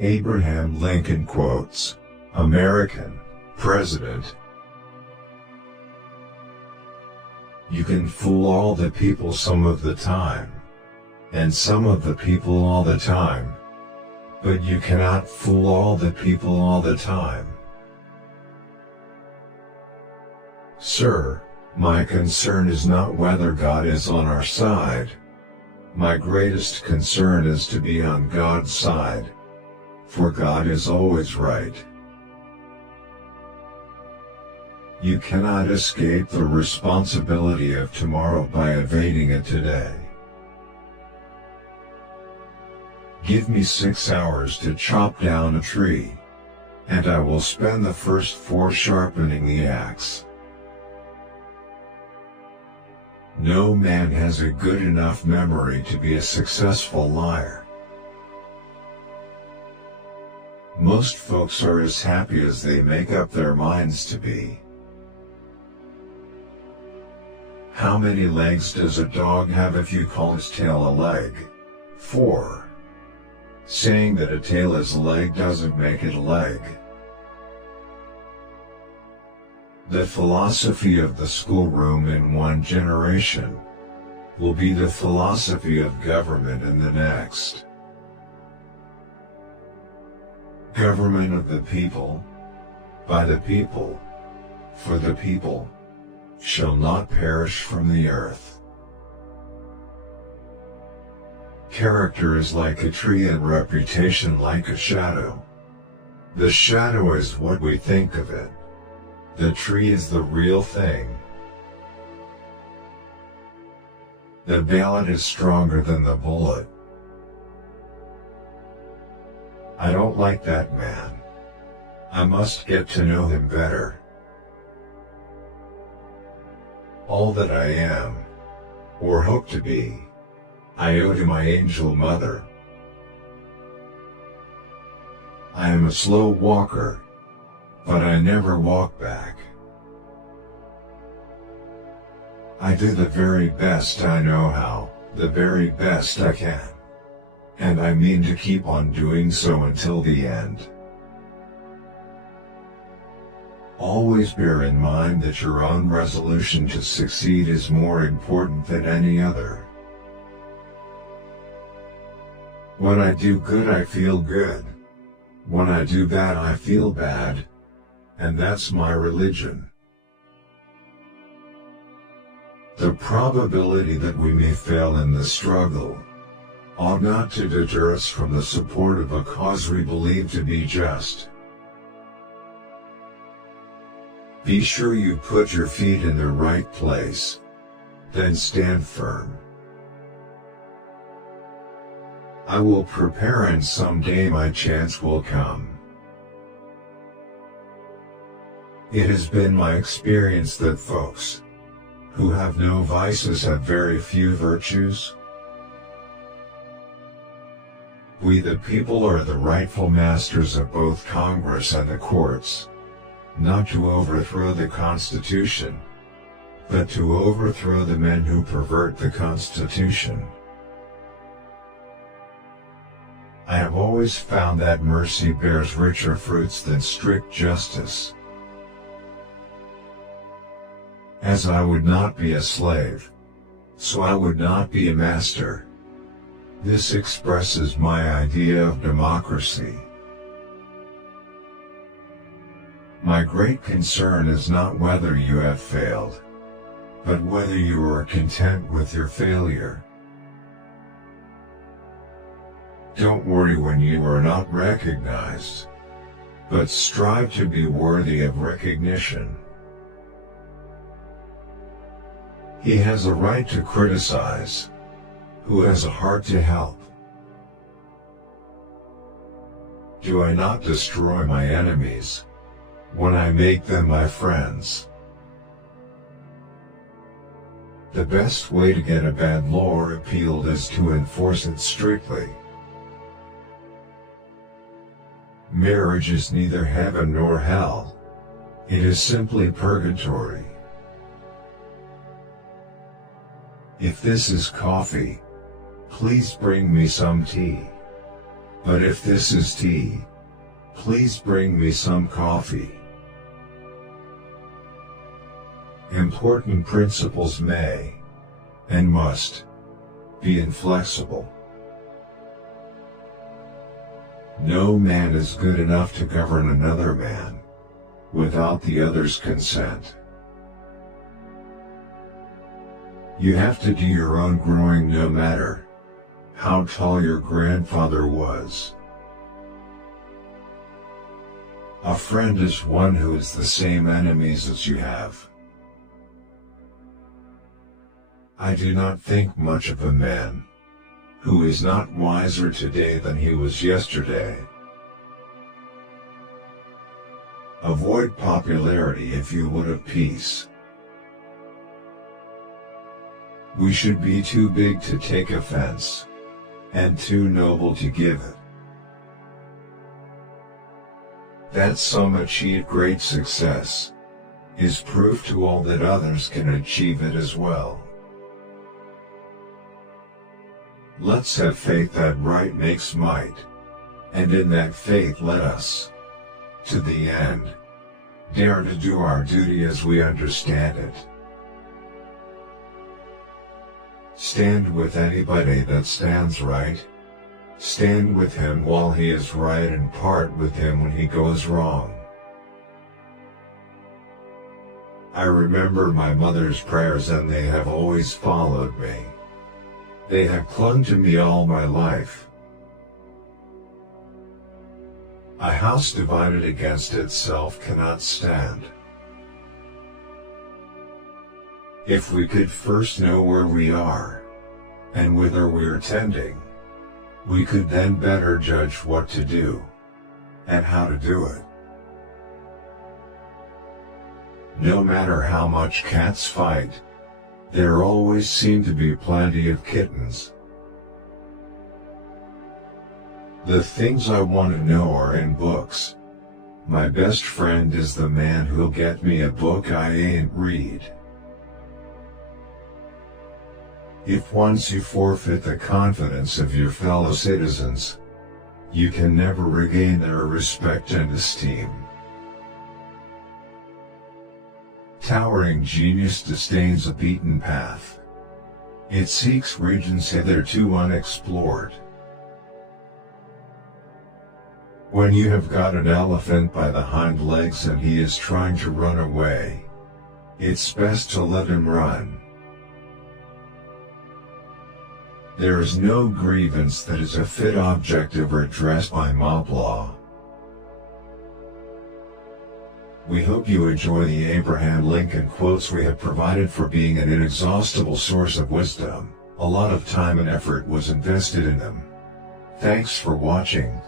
Abraham Lincoln quotes, American president. You can fool all the people some of the time, and some of the people all the time, but you cannot fool all the people all the time. Sir, my concern is not whether God is on our side. My greatest concern is to be on God's side, for God is always right. You cannot escape the responsibility of tomorrow by evading it today. Give me 6 hours to chop down a tree, and I will spend the first 4 sharpening the axe. No man has a good enough memory to be a successful liar. Most folks are as happy as they make up their minds to be. How many legs does a dog have if you call his tail a leg? 4. Saying that a tail is a leg doesn't make it a leg. The philosophy of the schoolroom in one generation will be the philosophy of government in the next. Government of the people, by the people, for the people, shall not perish from the earth. Character is like a tree and reputation like a shadow. The shadow is what we think of it. The tree is the real thing. The ballot is stronger than the bullet. I don't like that man. I must get to know him better. All that I am, or hope to be, I owe to my angel mother. I am a slow walker, but I never walk back. I do the very best I know how, the very best I can. And I mean to keep on doing so until the end. Always bear in mind that your own resolution to succeed is more important than any other. When I do good, I feel good. When I do bad, I feel bad. And that's my religion. The probability that we may fail in the struggle ought not to deter us from the support of a cause we believe to be just. Be sure you put your feet in the right place, then stand firm. I will prepare, and someday my chance will come. It has been my experience that folks who have no vices have very few virtues. We the people are the rightful masters of both Congress and the courts, not to overthrow the Constitution, but to overthrow the men who pervert the Constitution. I have always found that mercy bears richer fruits than strict justice. As I would not be a slave, so I would not be a master. This expresses my idea of democracy. My great concern is not whether you have failed, but whether you are content with your failure. Don't worry when you are not recognized, but strive to be worthy of recognition. He has a right to criticize, who has a heart to help. Do I not destroy my enemies when I make them my friends? The best way to get a bad law repealed is to enforce it strictly. Marriage is neither heaven nor hell. It is simply purgatory. If this is coffee, please bring me some tea. But if this is tea, please bring me some coffee. Important principles may, and must, be inflexible. No man is good enough to govern another man, without the other's consent. You have to do your own growing no matter how tall your grandfather was. A friend is one who has the same enemies as you have. I do not think much of a man who is not wiser today than he was yesterday. Avoid popularity if you would have peace. We should be too big to take offense, and too noble to give it. That some achieve great success is proof to all that others can achieve it as well. Let's have faith that right makes might, and in that faith let us, to the end, dare to do our duty as we understand it. Stand with anybody that stands right. Stand with him while he is right and part with him when he goes wrong. I remember my mother's prayers and they have always followed me. They have clung to me all my life. A house divided against itself cannot stand. If we could first know where we are, and whither we are tending, we could then better judge what to do, and how to do it. No matter how much cats fight, there always seem to be plenty of kittens. The things I want to know are in books. My best friend is the man who'll get me a book I ain't read. If once you forfeit the confidence of your fellow citizens, you can never regain their respect and esteem. Towering genius disdains a beaten path. It seeks regions hitherto unexplored. When you have got an elephant by the hind legs and he is trying to run away, it's best to let him run. There is no grievance that is a fit object of redress by mob law. We hope you enjoy the Abraham Lincoln quotes we have provided for being an inexhaustible source of wisdom. A lot of time and effort was invested in them. Thanks for watching.